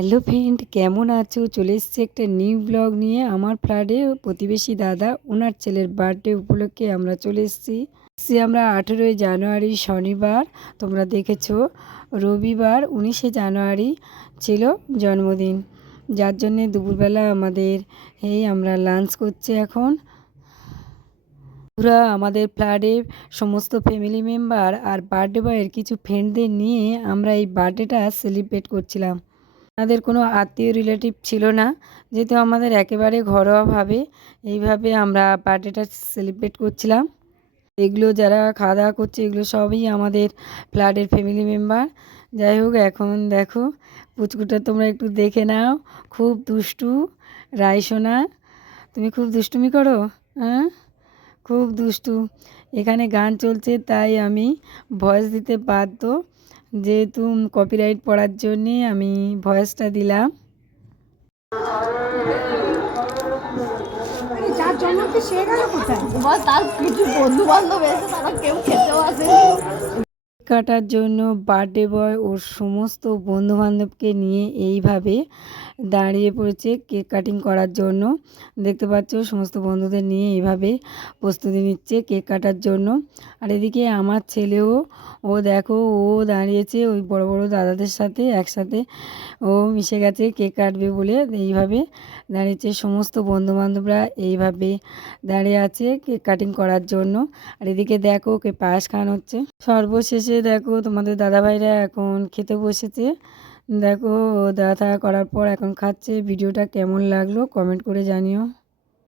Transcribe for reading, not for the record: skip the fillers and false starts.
Hello friend, কেমন আছো? চলে এসেছি একটা নিউ ব্লগ নিয়ে। আমার ফ্ল্যাটে প্রতিবেশী দাদা ওনার ছেলের বার্থডে উপলক্ষে আমরা চলে এসেছি। আমরা 18ই জানুয়ারি শনিবার, তোমরা দেখেছো। রবিবার 19শে জানুয়ারি ছিল জন্মদিন, যার জন্যে দুপুরবেলা আমাদের আমরা লাঞ্চ করছি এখন। পুরা আমাদের ফ্ল্যাটের সমস্ত ফ্যামিলি মেম্বার আর বার্থডে বয়ের কিছু ফ্রেন্ডদের নিয়ে আমরা এই বার্থডেটা সেলিব্রেট করছিলাম। তাদের কোনো আত্মীয় রিলেটিভ ছিল না, যেহেতু আমাদের একেবারে ঘরোয়াভাবে এইভাবে আমরা বার্থডেটা সেলিব্রেট করছিলাম। এগুলো যারা খাওয়া দাওয়া করছে এগুলো সবই আমাদের ফ্ল্যাটের ফ্যামিলি মেম্বার। যাই হোক, এখন দেখো পুচকুটা, তোমরা একটু দেখে নাও। খুব দুষ্টু রাইসোনা, তুমি খুব দুষ্টুমি করো। হ্যাঁ, খুব দুষ্টু। এখানে গান চলছে তাই আমি ভয়েস দিতে বাধ্য, যেহেতু কপিরাইট পড়ার জন্যে আমি ভয়েসটা দিলাম। যার জন্য কি সে গেল কোথায়? তার কিছু বন্ধু বান্ধব এসে তারা কেউ খেতেও আসেনি। কাটার জন্য বার্থডে বয় ওর সমস্ত বন্ধুবান্ধবকে নিয়ে এইভাবে দাঁড়িয়ে পড়েছে কেক কাটিং করার জন্য। দেখতে পাচ্ছ সমস্ত বন্ধুদের নিয়ে এইভাবে প্রস্তুতি নিচ্ছে কেক কাটার জন্য। আর এদিকে আমার ছেলেও, ও দেখো, ও দাঁড়িয়েছে ওই বড় বড় দাদাদের সাথে একসাথে। ও মিশে গেছে কেক কাটবে বলে এইভাবে দাঁড়িয়েছে। সমস্ত বন্ধুবান্ধবরা এইভাবে দাঁড়িয়ে আছে কেক কাটিং করার জন্য। আর এদিকে দেখো ওকে পায়েস খাওয়ানো হচ্ছে। সর্বশেষে দেখো তোমাদের দাদাভাইরা এখন খেতে বসেছে। দেখো ও দাদা করার পর এখন খাচ্ছে। ভিডিওটা কেমন লাগলো কমেন্ট করে জানিও।